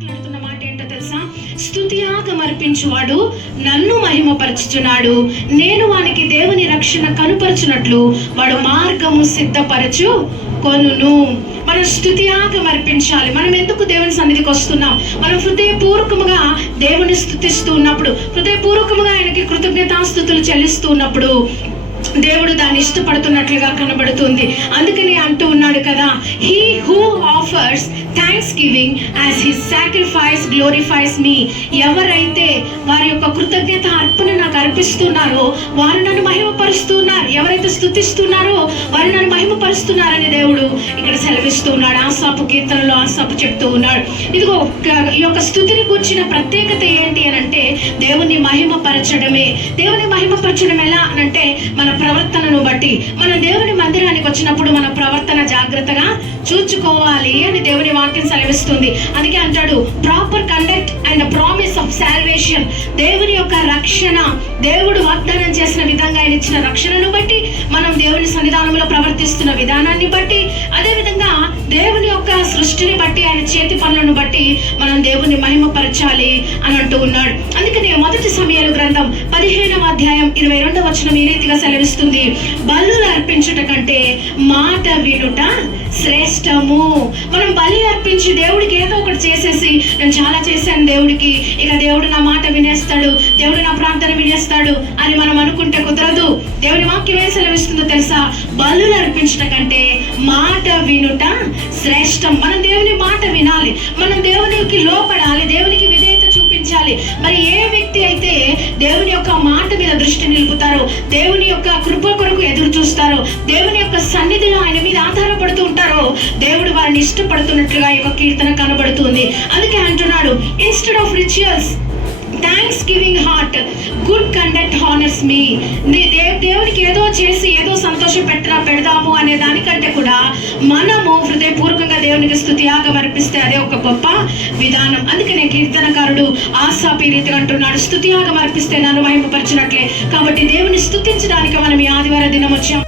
మాట్లాడుతున్న మాట ఏంటో తెలుసా? స్తుతియాగం అర్పించువాడు నన్ను మహిమపరచుచున్నాడు, నేను వానికి దేవుని రక్షణ కనుపరచునట్లు వాడు మార్గము సిద్ధపరచు కొనును. మనం స్తుతియాగం అర్పించాలి. మనం ఎందుకు దేవుని సన్నిధికి వస్తున్నాం? మనం హృదయపూర్వకముగా దేవుని స్తుతిస్తూ ఉన్నప్పుడు, హృదయపూర్వకముగా ఆయనకి కృతజ్ఞతాస్తుతులు చెల్లిస్తూ ఉన్నప్పుడు దేవుడు దాన్ని ఇష్టపడుతున్నట్లుగా కనబడుతుంది. అందుకని అంటూ ఉన్నాడు కదా, he who offers thanksgiving as his sacrifice glorifies me. ఎవరైతే వారి యొక్క కృతజ్ఞత అర్పణ నాకు అర్పిస్తున్నారో వారు నన్ను మహిమపరుస్తున్నారు. ఎవరైతే స్తుతిస్తున్నారో వారు నన్ను మహిమపరుస్తున్నారని దేవుడు ఇక్కడ సెలవిస్తూ ఉన్నాడు. ఆసాపు కీర్తనలో ఆసాపు చెప్తూ ఉన్నాడు, ఇదిగో ఈ యొక్క స్తుతిని కూర్చిన ప్రత్యేకత ఏంటి అని అంటే దేవుని మహిమపరచడమే. దేవుని మహిమపరచడం ఎలా అనంటే మన ప్రవర్తనను బట్టి. మనం దేవుని మందిరానికి వచ్చినప్పుడు మన ప్రవర్తన జాగ్రత్తగా చూచుకోవాలి అని దేవుని వాక్యం సెలవిస్తుంది. అందుకే అంటాడు, proper conduct and promise of salvation. దేవుని యొక్క రక్షణ, దేవుడు వాగ్దానం చేసిన విధంగా ఆయన ఇచ్చిన రక్షణను బట్టి, మనం దేవుని సన్నిధానంలో ప్రవర్తిస్తున్న విధానాన్ని బట్టి, అదేవిధంగా దేవుని యొక్క సృష్టిని బట్టి, ఆయన చేతి పనులను బట్టి మనం దేవుని మహిమపరచాలి అని అంటూ ఉన్నాడు. అందుకనే మొదటి సమూయేలు గ్రంథం 15వ అధ్యాయం 22వ వచనం ఈ రీతిగా సెలవిస్తుంది, బలులు అర్పించుట కంటే మాట వినుట శ్రేష్టము. మనం బలి అర్పించి దేవుడికి ఏదో ఒకటి చేసేసి, నేను చాలా చేశాను దేవుడికి, ఇక దేవుడు నా మాట వినేస్తాడు, దేవుడు నా ప్రార్థన వినేస్తాడు అని మనం అనుకుంటే కుదరదు. దేవుని వాక్యం ఏం సెలవిస్తుందో తెలుసా? బలులు అర్పించుట కంటే మాట వినుట శ్రేష్టం. మనం దేవుని మాట వినాలి, మనం దేవునికి లోపడాలి, దేవునికి విధేయత చూపించాలి. మరి ఏ వ్యక్తి అయితే దేవుని యొక్క మాట మీద దృష్టి నిలుపుతారో, దేవుని యొక్క కృప కొరకు ఎదురు చూస్తారో, దేవుని యొక్క సన్నిధిలో ఆయన మీద ఆధారపడుతూ ఉంటారో, దేవుడు వారిని ఇష్టపడుతున్నట్లుగా ఈ యొక్క కీర్తన కనబడుతుంది. అందుకే అంటున్నాడు, instead of rituals thanksgiving heart good conduct honours me. దేవునికి ఏదో చేసి ఏదో సంతోషం పెడదాము అనే దానికంటే కూడా మనము హృదయపూర్వకంగా దేవునికి స్తుతియాగం అర్పిస్తే అదే ఒక గొప్ప విధానం. అందుకనే కీర్తనకారుడు ఆసాపు ఈ రీతిగా అంటున్నాడు, స్తుతియాగం అర్పిస్తే నన్ను మహిమపరచినట్లే. కాబట్టి దేవుని స్తుతించడానికి మనం ఈ ఆదివార దినం వచ్చాం.